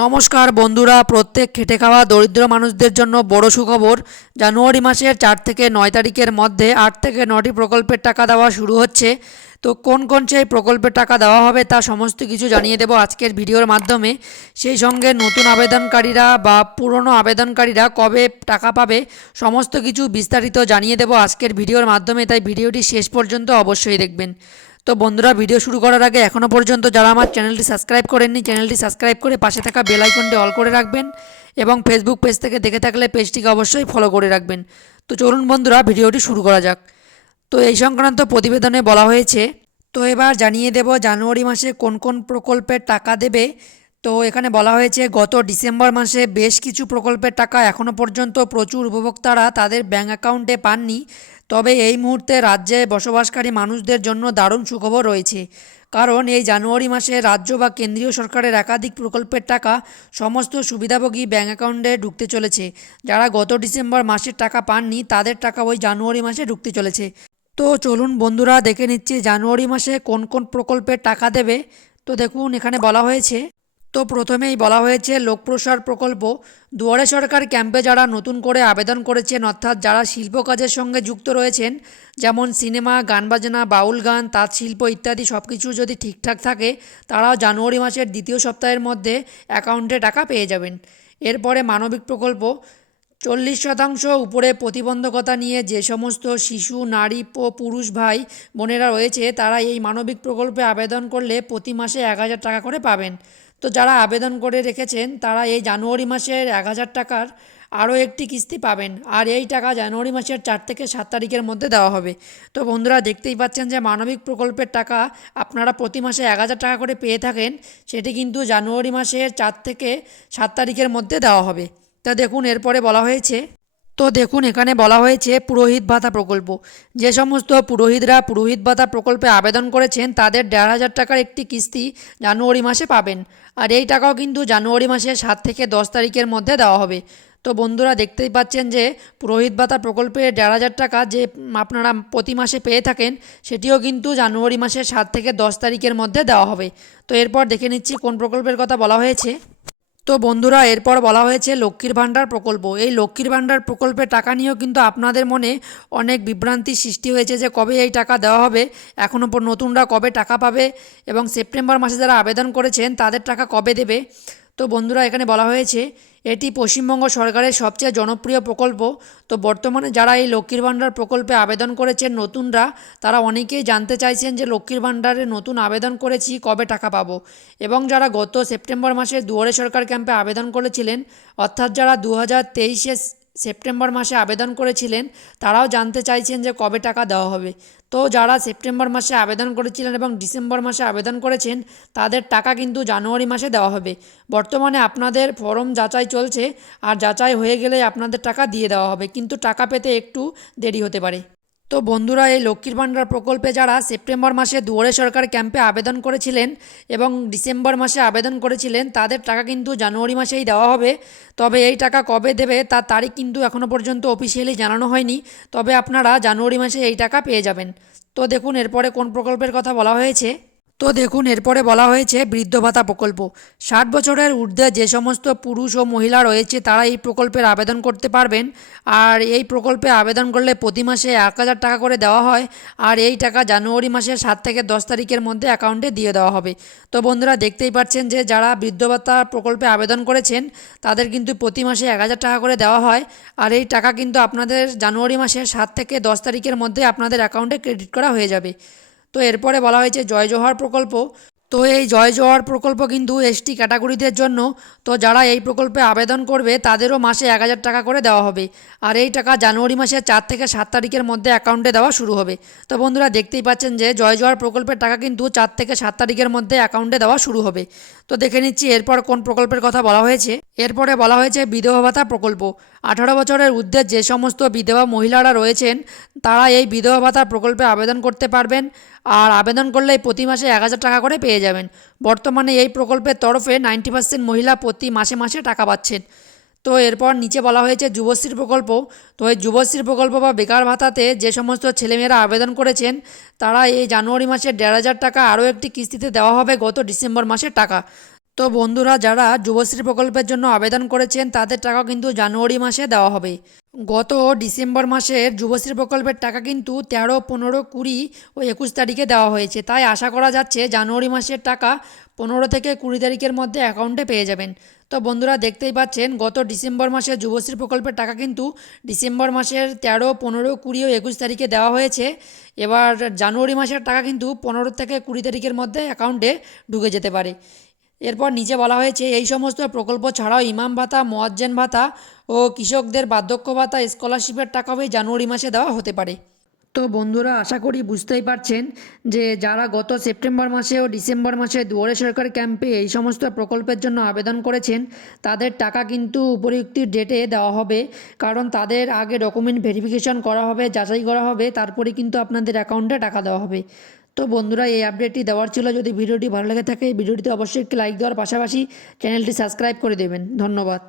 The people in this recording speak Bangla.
নমস্কার বন্ধুরা, প্রত্যেক খেটে খাওয়া দরিদ্র মানুষদের জন্য বড় সুখবর। জানুয়ারি মাসের 4 থেকে 9 তারিখের মধ্যে 8 থেকে 9টি প্রকল্পের টাকা দেওয়া শুরু হচ্ছে। তো কোন কোন সেই প্রকল্পের টাকা দেওয়া হবে তা সমস্ত কিছু জানিয়ে দেব আজকের ভিডিওর মাধ্যমে। সেই সঙ্গে নতুন আবেদনকারীরা বা পুরনো আবেদনকারীরা কবে টাকা পাবে সমস্ত কিছু বিস্তারিত জানিয়ে দেব আজকের ভিডিওর মাধ্যমে, তাই ভিডিওটি শেষ পর্যন্ত অবশ্যই দেখবেন। তো বন্ধুরা, ভিডিও শুরু করার আগে এখনও পর্যন্ত যারা আমার চ্যানেলটি সাবস্ক্রাইব করেননি, চ্যানেলটি সাবস্ক্রাইব করে পাশে থাকা বেল আইকনটি অল করে রাখবেন এবং ফেসবুক পেজ থেকে দেখে থাকলে পেজটিকে অবশ্যই ফলো করে রাখবেন। তো চলুন বন্ধুরা, ভিডিওটি শুরু করা যাক। তো এই সংক্রান্ত প্রতিবেদনে বলা হয়েছে, তো এবার জানিয়ে দেব জানুয়ারি মাসে কোন কোন প্রকল্পের টাকা দেবে। তো এখানে বলা হয়েছে গত ডিসেম্বর মাসে বেশ কিছু প্রকল্পের টাকা এখনও পর্যন্ত প্রচুর উপভোক্তারা তাদের ব্যাঙ্ক অ্যাকাউন্টে পাননি। তবে এই মুহূর্তে রাজ্যে বসবাসকারী মানুষদের জন্য দারুণ সুখবর রয়েছে, কারণ এই জানুয়ারি মাসে রাজ্য বা কেন্দ্রীয় সরকারের একাধিক প্রকল্পের টাকা সমস্ত সুবিধাভোগী ব্যাঙ্ক অ্যাকাউন্টে ঢুকতে চলেছে। যারা গত ডিসেম্বর মাসের টাকা পাননি তাদের টাকা ওই জানুয়ারি মাসে ঢুকতে চলেছে। তো চলুন বন্ধুরা, দেখে নিচ্ছি জানুয়ারি মাসে কোন কোন প্রকল্পের টাকা দেবে। তো দেখুন, এখানে বলা হয়েছে, তো প্রথমেই বলা হয়েছে লোকপ্রসার প্রকল্প। দুয়ারে সরকার ক্যাম্পে যারা নতুন করে আবেদন করেছেন, অর্থাৎ যারা শিল্প কাজের সঙ্গে যুক্ত রয়েছেন, যেমন সিনেমা, গান বাজনা, বাউল গান, তাঁত শিল্প ইত্যাদি সব কিছু যদি ঠিকঠাক থাকে, তারাও জানুয়ারি মাসের দ্বিতীয় সপ্তাহের মধ্যে অ্যাকাউন্টে টাকা পেয়ে যাবেন। এরপরে মানবিক প্রকল্প, 40% উপরে প্রতিবন্ধকতা নিয়ে যে সমস্ত শিশু, নারী ও পুরুষ ভাই বোনেরা রয়েছে, তারা এই মানবিক প্রকল্পে আবেদন করলে প্রতি মাসে 1000 টাকা করে পাবেন। তো যারা আবেদন করে রেখেছেন তারা এই জানুয়ারি মাসের 1000 টাকার আরও একটি কিস্তি পাবেন, আর এই টাকা জানুয়ারি মাসের 4 থেকে 7 তারিখের মধ্যে দেওয়া হবে। তো বন্ধুরা, দেখতেই পাচ্ছেন যে মানবিক প্রকল্পের টাকা আপনারা প্রতি মাসে 1000 টাকা করে পেয়ে থাকেন, সেটি কিন্তু জানুয়ারি মাসের 4 থেকে 7 তারিখের মধ্যে দেওয়া হবে। তা দেখুন, এরপরে বলা হয়েছে, তো দেখুন এখানে বলা হয়েছে পুরোহিত ভাতা প্রকল্প। যে সমস্ত পুরোহিতরা পুরোহিত ভাতা প্রকল্পে আবেদন করেছেন তাদের 1500 টাকার একটি কিস্তি জানুয়ারি মাসে পাবেন, আর এই টাকাও কিন্তু জানুয়ারি মাসের 7 থেকে 10 তারিখের মধ্যে দেওয়া হবে। তো বন্ধুরা, দেখতেই পাচ্ছেন যে পুরোহিত ভাতা প্রকল্পে 1500 টাকা যে আপনারা প্রতি মাসে পেয়ে থাকেন, সেটিও কিন্তু জানুয়ারি মাসের 7 থেকে 10 তারিখের মধ্যে দেওয়া হবে। তো এরপর দেখে নিচ্ছি কোন প্রকল্পের কথা বলা হয়েছে। তো বন্ধুরা, এরপর বলা হয়েছে লক্ষ্মীর ভাণ্ডার প্রকল্প। এই লক্ষ্মীর ভাণ্ডার প্রকল্পের টাকা নিয়েও কিন্তু আপনাদের মনে অনেক বিভ্রান্তির সৃষ্টি হয়েছে যে কবে এই টাকা দেওয়া হবে, এখনও নতুনরা কবে টাকা পাবে এবং সেপ্টেম্বর মাসে যারা আবেদন করেছেন তাদের টাকা কবে দেবে। তো বন্ধুরা, এখানে বলা হয়েছে এটি পশ্চিমবঙ্গ সরকারের সবচেয়ে জনপ্রিয় প্রকল্প। তো বর্তমানে যারা এই লক্ষ্মীর ভাণ্ডার প্রকল্পে আবেদন করেছেন নতুনরা, তারা অনেকেই জানতে চাইছেন যে লক্ষ্মীর ভাণ্ডারে নতুন আবেদন করেছি কবে টাকা পাবো, এবং যারা গত সেপ্টেম্বর মাসে দুয়ারে সরকার ক্যাম্পে আবেদন করেছিলেন, অর্থাৎ যারা 2023 সেপ্টেম্বর মাসে আবেদন করেছিলেন, তারাও জানতে চাইছেন যে কবে টাকা দেওয়া হবে। তো যারা সেপ্টেম্বর মাসে আবেদন করেছিলেন এবং ডিসেম্বর মাসে আবেদন করেছেন, তাদের টাকা কিন্তু জানুয়ারি মাসে দেওয়া হবে। বর্তমানে আপনাদের ফর্ম যাচাই চলছে, আর যাচাই হয়ে গেলে আপনাদের টাকা দিয়ে দেওয়া হবে, কিন্তু টাকা পেতে একটু দেরি হতে পারে। তো বন্ধুরা, এই লক্ষ্মীর ভাণ্ডার প্রকল্পে যারা সেপ্টেম্বর মাসে দুয়ারে সরকার ক্যাম্পে আবেদন করেছিলেন এবং ডিসেম্বর মাসে আবেদন করেছিলেন, তাদের টাকা কিন্তু জানুয়ারি মাসেই দেওয়া হবে। তবে এই টাকা কবে দেবে তার তারিখ কিন্তু এখনও পর্যন্ত অফিসিয়ালি জানানো হয়নি, তবে আপনারা জানুয়ারি মাসে এই টাকা পেয়ে যাবেন। তো দেখুন এরপরে কোন প্রকল্পের কথা বলা হয়েছে। তো দেখুন এরপরে বলা হয়েছে বৃদ্ধ ভাতা প্রকল্প। 60 বছরের ঊর্ধ্বে যে সমস্ত পুরুষ ও মহিলা রয়েছে তারা এই প্রকল্পের আবেদন করতে পারবেন, আর এই প্রকল্পে আবেদন করলে প্রতি মাসে 1000 টাকা করে দেওয়া হয়, আর এই টাকা জানুয়ারি মাসের 7 থেকে 10 তারিখের মধ্যে অ্যাকাউন্টে দিয়ে দেওয়া হবে। তো বন্ধুরা, দেখতেই পাচ্ছেন যে যারা বৃদ্ধ ভাতা প্রকল্পে আবেদন করেছেন তাদের কিন্তু প্রতি মাসে 1000 টাকা করে দেওয়া হয়, আর এই টাকা কিন্তু আপনাদের জানুয়ারি মাসের 7 থেকে 10 তারিখের মধ্যে আপনাদের অ্যাকাউন্টে ক্রেডিট করা হয়ে যাবে। তো এরপরে বলা হয়েছে জয় জোহার প্রকল্প। তো এই জয় জোহার প্রকল্প কিন্তু এসটি ক্যাটাগরিদের জন্য। তো যারা এই প্রকল্পে আবেদন করবে তাদেরও মাসে 1000 টাকা করে দেওয়া হবে, আর এই টাকা জানুয়ারি মাসের 4 থেকে 7 তারিখের মধ্যে অ্যাকাউন্টে দেওয়া শুরু হবে। তো বন্ধুরা, দেখতেই পাচ্ছেন যে জয় জোহার প্রকল্পের টাকা কিন্তু 4 থেকে 7 তারিখের মধ্যে অ্যাকাউন্টে দেওয়া শুরু হবে। তো দেখে নিচ্ছি এরপর কোন প্রকল্পের কথা বলা হয়েছে। এরপরে বলা হয়েছে বিধবা ভাতা প্রকল্প। 18 বছরের ঊর্ধ্বে যে সমস্ত বিধবা মহিলারা রয়েছেন তারা এই বিধবা ভাতা প্রকল্পে আবেদন করতে পারবেন, আর আবেদন করলেই প্রতি মাসে 1000 টাকা করে পেয়ে যাবেন। বর্তমানে এই প্রকল্পের তরফে 90% মহিলা প্রতি মাসে মাসে টাকা পাচ্ছেন। তো এরপর নিচে বলা হয়েছে যুবশ্রী প্রকল্প। তো এই যুবশ্রী প্রকল্প বা বেকার ভাতাতে যে সমস্ত ছেলেমেয়েরা আবেদন করেছেন তারা এই জানুয়ারি মাসে 1500 টাকা আরও একটি কিস্তিতে দেওয়া হবে গত ডিসেম্বর মাসের টাকা। তো বন্ধুরা, যারা যুবশ্রী প্রকল্পের জন্য আবেদন করেছেন তাদের টাকা কিন্তু জানুয়ারি মাসে দেওয়া হবে। গত ডিসেম্বর মাসের যুবশ্রী প্রকল্পের টাকা কিন্তু 13, 15, 20 ও 21 তারিখে দেওয়া হয়েছে। তাই আশা করা যাচ্ছে জানুয়ারি মাসের টাকা 15 থেকে 20 তারিখের মধ্যে অ্যাকাউন্টে পেয়ে যাবেন। তো বন্ধুরা, দেখতেই পাচ্ছেন গত ডিসেম্বর মাসের যুবশ্রী প্রকল্পের টাকা কিন্তু ডিসেম্বর মাসের 13, 15, 20 ও 21 তারিখে দেওয়া হয়েছে। এবার জানুয়ারি মাসের টাকা কিন্তু 15 থেকে 20 তারিখের মধ্যে অ্যাকাউন্টে ঢুকে যেতে পারে। এরপর নিচে বলা হয়েছে এই সমস্ত প্রকল্প ছাড়াও ইমাম ভাতা, মুয়াজ্জিন ভাতা ও কৃষকদের বার্ধক্য ভাতা, স্কলারশিপের টাকাও এই জানুয়ারি মাসে দেওয়া হতে পারে। তো বন্ধুরা, আশা করি বুঝতেই পারছেন যে যারা গত সেপ্টেম্বর মাসে ও ডিসেম্বর মাসে দুয়ারে সরকার ক্যাম্পে এই সমস্ত প্রকল্পের জন্য আবেদন করেছেন তাদের টাকা কিন্তু উপরিউক্ত ডেটে দেওয়া হবে। কারণ তাদের আগে ডকুমেন্ট ভেরিফিকেশন করা হবে, যাচাই করা হবে, তারপরে কিন্তু আপনাদের অ্যাকাউন্টে টাকা দেওয়া হবে। তো বন্ধুরা, এই আপডেটটি দেওয়ার ছিল। যদি ভিডিওটি ভালো লেগে থাকে ভিডিওটিতে অবশ্যই একটি লাইক দেওয়ার পাশাপাশি চ্যানেলটি সাবস্ক্রাইব করে দেবেন। ধন্যবাদ।